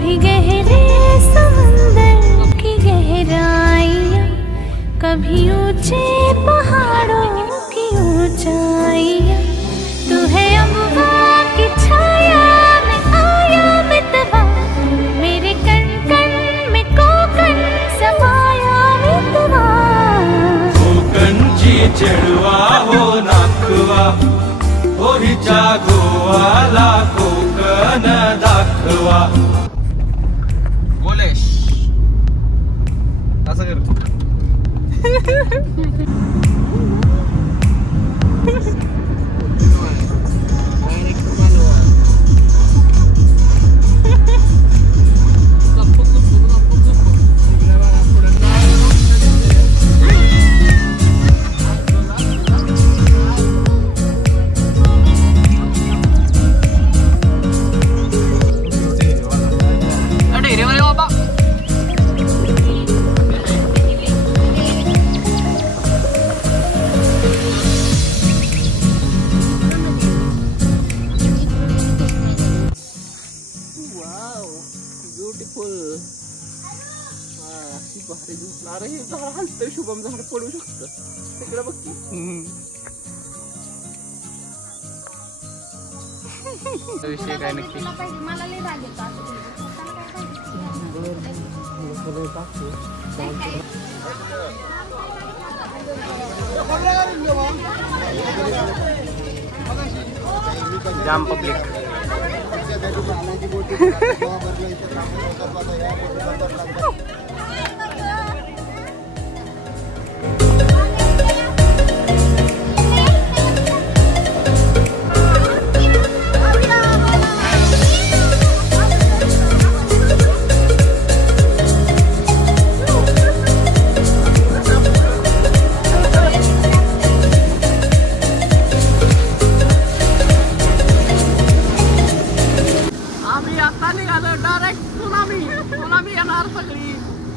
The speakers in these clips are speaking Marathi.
कभी गहरे समंदर की गहराइयाँ, कभी ऊंचे पहाड़ों की ऊंचाइयाँ। तू है अम्बा की छाया में आया मितवा, मेरे कण कण में कोकण समाया मितवा। कोकणची चेडवा हो नाखवा, हो हिच्या गोवाला कोकण दाखवा। बोलेश असं कर। शुभम झाड पडू शकतं तिकडे बघ की। विषय काय नक्की मला लई राग येतो जाम पब्लिक।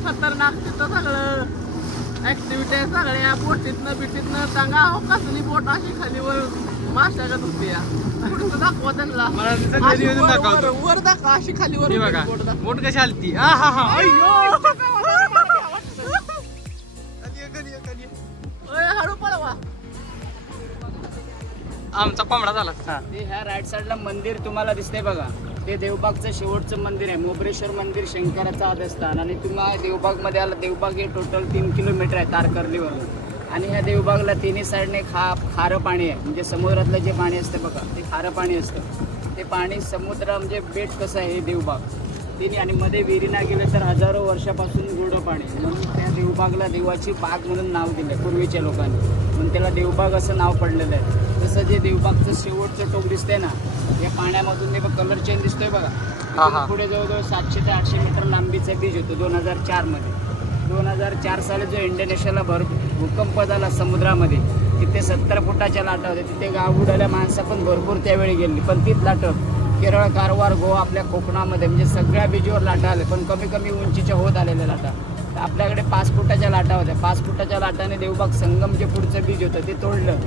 खतरनाक तिथं सगळं ऍक्टिव्हिटी आहे सगळ्या बोटीतनं बिटीतनं सांगा हो कसली बोट अशी खालीवर माशागत होती या पुढचं दाखवा त्यांना वर दाखवा अशी खालीवर बोट कशी आलती हळू पळवा। आमचा कोंबडा झाला। ते ह्या राईट साइडला मंदिर तुम्हाला दिसतंय बघा, ते देवबागचं शेवटचं मंदिर आहे, मोगरेश्वर मंदिर, शंकराचं आदस्थान। आणि तुम्हाला देवबाग मध्ये आला, देवबाग हे टोटल 3 किलोमीटर आहे तारकर्लीवरून। आणि ह्या देवबागला तिन्ही साईडने खारं पाणी आहे, म्हणजे समुद्रातलं जे पाणी असतं बघा ते खारं पाणी असतं। ते पाणी समुद्र म्हणजे बेट कसं आहे हे देवबाग तिन्ही, आणि मध्ये विहिरीना गेले तर हजारो वर्षापासून गोडं पाणी, म्हणून त्या देवबागला देवाची बाग म्हणून नाव दिलं पूर्वीच्या लोकांनी, म्हणून त्याला देवबाग असं नाव पडलेलं आहे। तसं जे देवबागचं शेवटचं टोक दिसतंय ना, या पाण्यामधून बघ कलर चेंज दिसतोय बघा, पुढे जवळजवळ 700 ते 800 मीटर लांबीचा बीच होतो 2004 मध्ये। 2004 साली जो इंडोनेशियाला भूकंप झाला समुद्रामध्ये, तिथे 70 फुटाच्या लाटा होत्या, तिथे गाव बुडाल्या माणसं पण भरपूर त्यावेळी गेली, पण तीच लाटं केरळ, कारवार, गोवा आपल्या कोकणामध्ये म्हणजे सगळ्या बीचवर लाटा आल्या, पण कमी कमी उंचीच्या होत आलेल्या लाटा। आपल्याकडे 5 फुटाच्या लाटा होत्या, 5 फुटाच्या लाटाने देवबाग संगम जे पुढचं बीच होतं ते तोडलं,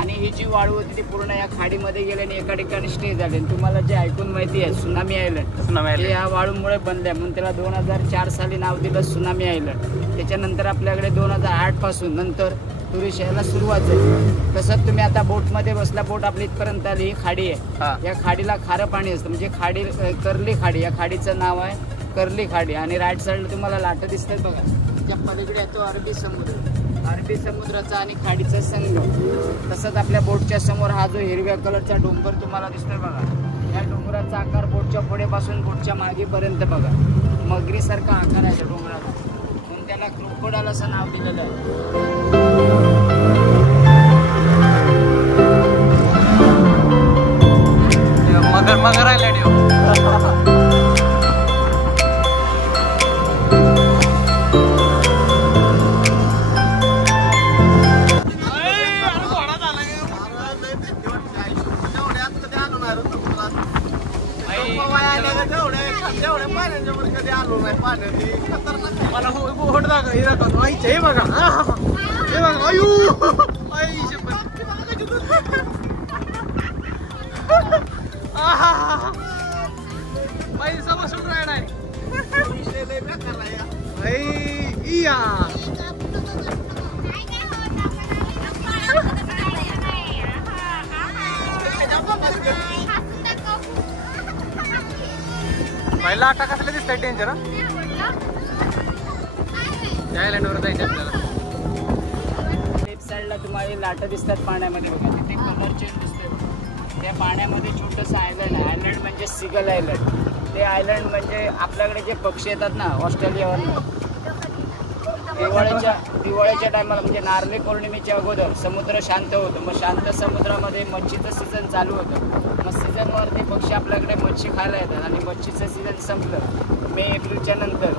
आणि ही जी वाळू होती ती पूर्ण या खाडीमध्ये गेली आणि एका ठिकाणी स्टे झाले। तुम्हाला जे ऐकून माहिती आहे सुनामी आयलंड, हे या वाळूमुळे बनलंय, म्हणून त्याला 2004 साली नाव दिलं सुनामी आयलंड। त्याच्यानंतर आपल्याकडे 2008 पासून नंतर टुरिस्ट यायला सुरुवात झाली। तसंच तुम्ही आता बोटमध्ये बसला, बोट आपली इथपर्यंत आली, ही खाडी आहे, या खाडीला खारं पाणी असतं, म्हणजे खाडी कर्ली खाडी, या खाडीचं नाव आहे कर्ली खाडी। आणि राईट साईडला तुम्हाला लाटा दिसतात बघा, त्या पलीकडे येतो अरबी समुद्र, अरबी समुद्राचा आणि खाडीचा संगम। तसंच आपल्या बोटच्या समोर हा जो हिरव्या कलरचा डोंगर तुम्हाला दिसतोय बघा, या डोंगराचा आकार बोटच्या पुढेपासून बोटच्या मागेपर्यंत बघा मगरीसारखा आकार आहे त्या डोंगराचा, म्हणून त्याला क्रोकोडाईल असं नाव दिलेलं आहे। मगर आयलंड मला बोट हे बघा, हे बघा, पैसा बसून राहणार। पहिला आटा कसला दिसतंय डेंजर. त्या आयलंडवर जायचं आपल्याला. लेफ्ट साईडला तुम्हाला लाटा दिसतात पाण्यामध्ये बघा, तिथे कलर चेंज दिसतोय बघा. त्या पाण्यामध्ये छोटंसं आयलंड आहे. आयलंड म्हणजे सिगल आयलंड. ते आयलंड म्हणजे आपल्याकडे जे पक्षी येतात ना ऑस्ट्रेलियावरनं, दिवाळीच्या टायमाला म्हणजे नारळी पौर्णिमेच्या अगोदर समुद्र शांत होतं. मग शांत समुद्रामध्ये मच्छीचं सीझन चालू होतं. मग सीझनवर ते पक्षी आपल्याकडे मच्छी खायला येतात आणि मच्छीचं सीझन संपलं मे एप्रिलच्या नंतर,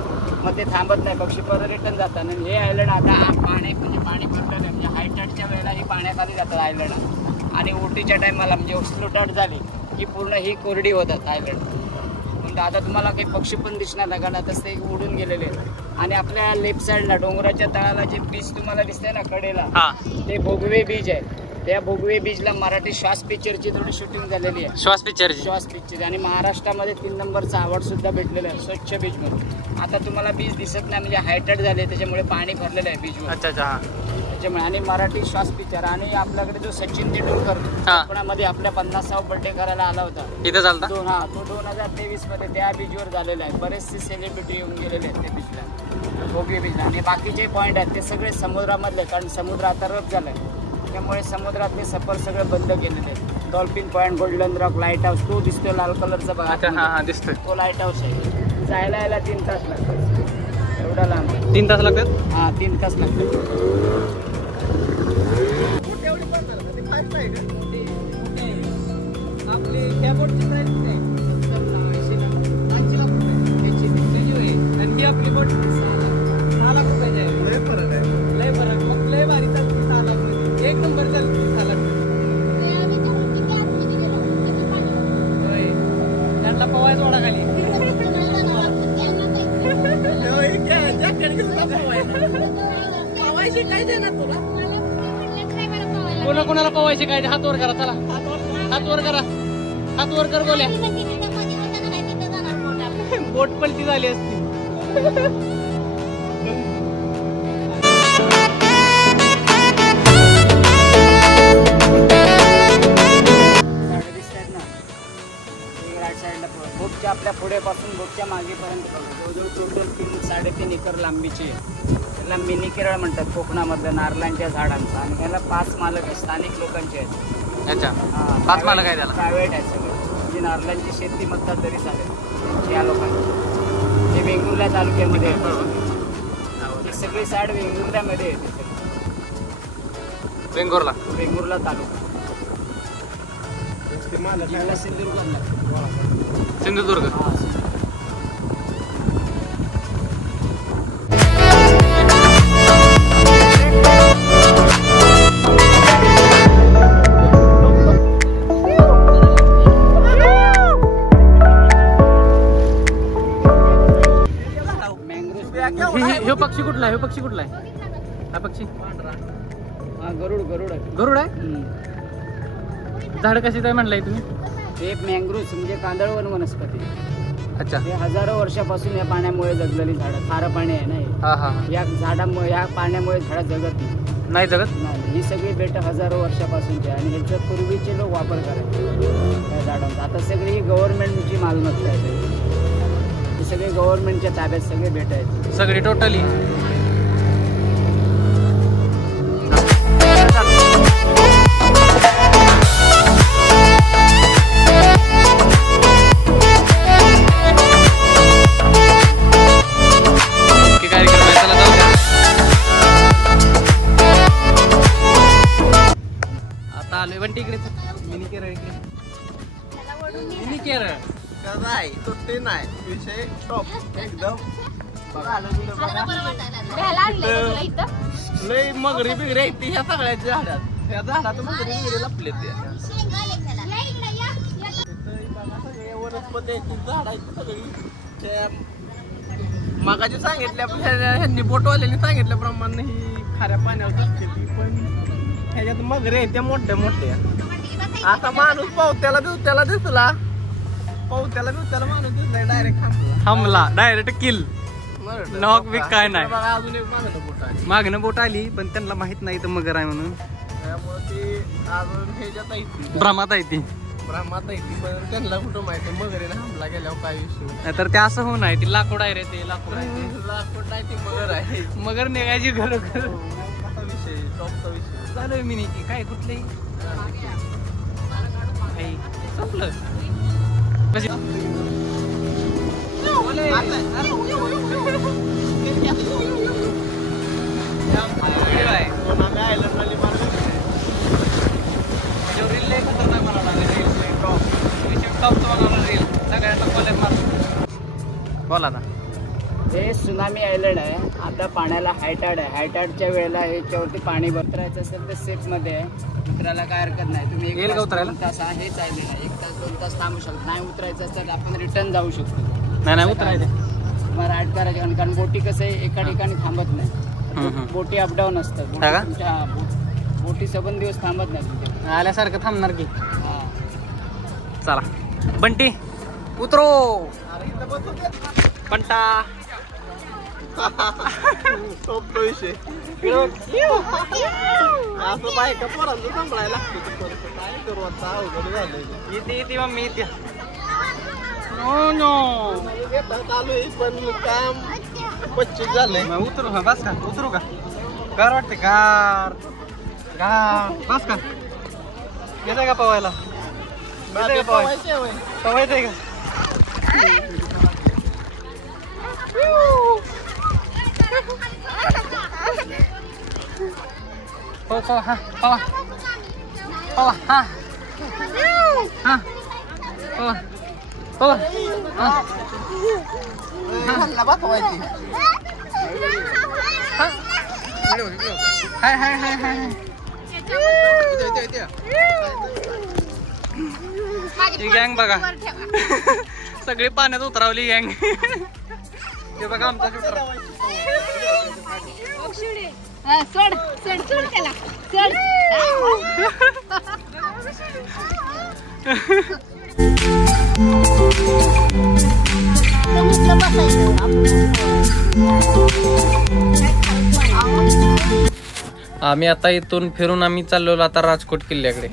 मग ते थांबत नाही, पक्षी परत रिटर्न जातात. आणि हे आयलंड आता पाणी भरलेलं आहे. म्हणजे हाय टाईडच्या वेळेला ही पाण्याखाली जातात आयलंड. आणि ओटीच्या टायमाला म्हणजे स्लो टाईड झाली की पूर्ण ही कोरडी होतात आयलंड. आता तुम्हाला काही पक्षी पण दिसणार नाही, कारण आता ते उडून गेलेले आहेत. आणि आपल्या लेफ्ट साईडला डोंगराच्या तळाला जे बीच तुम्हाला दिसतंय ना कडेला, ते भोगवे बीच आहे. त्या भोगवे बीचला मराठी श्वास पिक्चरची थोडी शूटिंग झालेली आहे. श्वास पिक्चर आणि महाराष्ट्रामध्ये 3 नंबरचा अवॉर्ड सुद्धा भेटलेला आहे स्वच्छ बीच म्हणून. आता तुम्हाला बीच दिसत नाही म्हणजे हायटाईड झाले, त्याच्यामुळे पाणी भरलेलं आहे बीचवर. त्याच्यामुळे आणि मराठी श्वास पिक्चर. आणि आपल्याकडे जो सचिन तेंडुलकर कोकणामध्ये आपल्या 50वा बर्थडे करायला आला होता तो 2023 मध्ये त्या बीचवर झालेला आहे. बरेचसे सेलिब्रिटी येऊन गेलेले आहेत त्या बीचला, भोगवे बीचला. आणि बाकीचे पॉईंट आहेत ते सगळे समुद्रामधले, कारण समुद्र आता रफ झालाय, त्यामुळे समुद्रातले सफर सगळे बंद केलेले आहेत. Dolphin point, golden rock, light house तो दिसतोय लाल कलरचा बघा, दिसतोय तो लाईट हाऊस आहे. जायला यायला 3 तास लागतात, एवढा लांब. 3 तास लागतात. 3 तास लागतात. आपली ह्या बोटची प्राइस काय? 80 लाख आणि ही आपली बोट 6 लाख रुपयाची आहे. लय फरक आहे, लय फरक. मग लय भारी चालते 6 लाख मध्ये, एक नंबर चालते 6 लाख. होय, त्यांना पवायच ओढा खाली. पवायची काय देणार तुला? कोणाला पवायचे काय? हात वर करा, चला हात वर करा, हात वर कर बोल्या. बोट पलटी झाली असती. बोटच्या आपल्या पुढेपासून बोटच्या मागेपर्यंत जवळजवळ टोटल 3-3.5 एकर लांबीची आहे. त्याला मिनी केरळ म्हणतात कोकणामधल्या नारळांच्या झाडांचा. आणि ह्याला 5 मालक आहेत, स्थानिक लोकांचे आहेत. अच्छा, 5 मालक आहे त्याला, प्रायव्हेट आहेत सगळे. म्हणजे नारळांची शेती म्हणतात तरी चालेल या लोकांची. हे वेंगुर्ला तालुक्यामध्ये आहे. सगळी साईड वेंगुर्ल्यामध्ये येते. वेंगुर्ला तालुका, जिल्हा सिंधुदुर्ग. ह्यो पक्षी कुठला आहे? हा पक्षी गरुड आहे. झाड कशी काय म्हणलाय तुम्ही? हे मँग्रोव्ह म्हणजे कांदळवन वनस्पती. अच्छा, हे हजारो वर्षापासून या पाण्यामुळे जगलेली झाडं. खारं पाणी आहे ना, या झाडामुळे, या पाण्यामुळे झाडं जगत नाही. ही सगळी बेटं हजारो वर्षापासूनची आहे. आणि ह्याचा पूर्वीचे लोक वापर करायचे त्या झाडांचा. आता सगळी ही गव्हर्नमेंटची मालमत्ता आहे. हे सगळे गव्हर्नमेंटच्या ताब्यात सगळे बेट आहेत, सगळी टोटली. आता आलोय पण तिकडे मिनी केरळ. मिनी केरळ नाही तो ते नाही विषय टॉप एकदम. लय मगरी बिगरी आहेत ह्या सगळ्याच्या झाडात. ह्या झाडात मगरी बिगरी लपले ते वनस्पती झाड आहेत सगळी. मागाची सांगितल्या ह्यांनी बोटवाल्यांनी सांगितल्याप्रमाणे ही खाऱ्या पाण्यावर शेती, पण ह्याच्यात मगरी आहेत त्या मोठ्या मोठ्या. आता माणूस पावत्याला दिसला माणूस दिसला डायरेक्ट हमला, डायरेक्ट किल. नॉक बिक काय नाही. अजून एक मागणं बोट आली, पण त्यांना माहित नाही तर मगर आहे म्हणून त्यामुळे ती अजून ह्याच्यात आहे, भ्रमात आहे ती. ब्राह्मण आहे ती, पण त्यांना कुठं माहिती मगरीने हमला गेल्यावर काय विषय. तर ते असं होऊन आहे, ती लाकूड आहे रे, ते लाकूड आहे ते. लाकूड नाही ती मगर आहे. मगर निघायची घर कसा विषय, टॉपचा विषय चालू मी नाही काय कुठले संपलं. बोला ना. हे सुनामी आयलंड आहे. आता पाण्याला हायटाड आहे. हायटाडच्या वेळेला ह्याच्यावरती पाणी उतरायचं असेल तर सेफ मध्ये आहे. उतरायला काय हरकत नाही. तुम्ही येईल का उतरायला? 1 तास हेच आयलंड आहे. 1 तास 2 तास थांबू शकतो. नाही उतरायचं असेल आपण रिटर्न जाऊ शकतो. नाही उतरायचं. मग राईड करायचं कारण बोटी कसं आहे एका ठिकाणी थांबत नाही. बोटी अपडाऊन असतात. तुमच्या बोटी सबंध दिवस थांबत नाही. आल्यासारखं थांबणार की. हा. चला बंटी उतरो. बंटा टॉपचा विषय. असं बायका पोरांचं सांभाळायला लागतं. काय करू आता, अवघड झालंय. येते मम्मी येते. चालू आहे पण काम 25 झालंय. उतरू का? बस का? उतरू का? गार वाटते गार गार. बस का? येते का पवायला? पवायचंय का? पवा हा पवा पवा हा हा पवा पवा हा हाय हाय हाय हाय. ही गँग बघा. सगळी पाण्यात उतरावली गँग. हे बघा आमचा शूटर. सोड सोड सोड त्याला सोड. आम्ही आता इथून फिरून आम्ही चाललो आता राजकोट किल्ल्याकडे.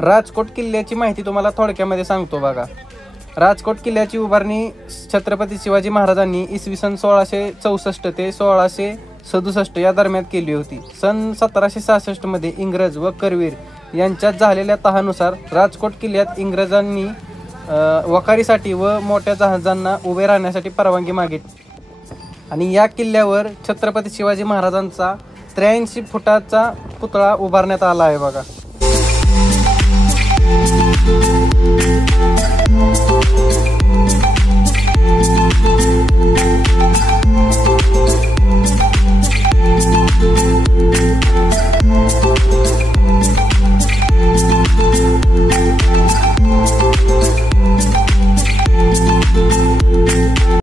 राजकोट किल्ल्याची माहिती तुम्हाला थोडक्यामध्ये सांगतो बघा. राजकोट किल्ल्याची उभारणी छत्रपती शिवाजी महाराजांनी इसवी सन 1664 ते 1667 या दरम्यान केली होती. सन 1766 मध्ये इंग्रज व करवीर यांच्यात झालेल्या तहानुसार राजकोट किल्ल्यात इंग्रजांनी वखारीसाठी व मोठ्या जहाजांना उभे राहण्यासाठी परवानगी मागितली आणि या किल्ल्यावर छत्रपती शिवाजी महाराजांचा 83 फुटाचा पुतळा उभारण्यात आला आहे बघा.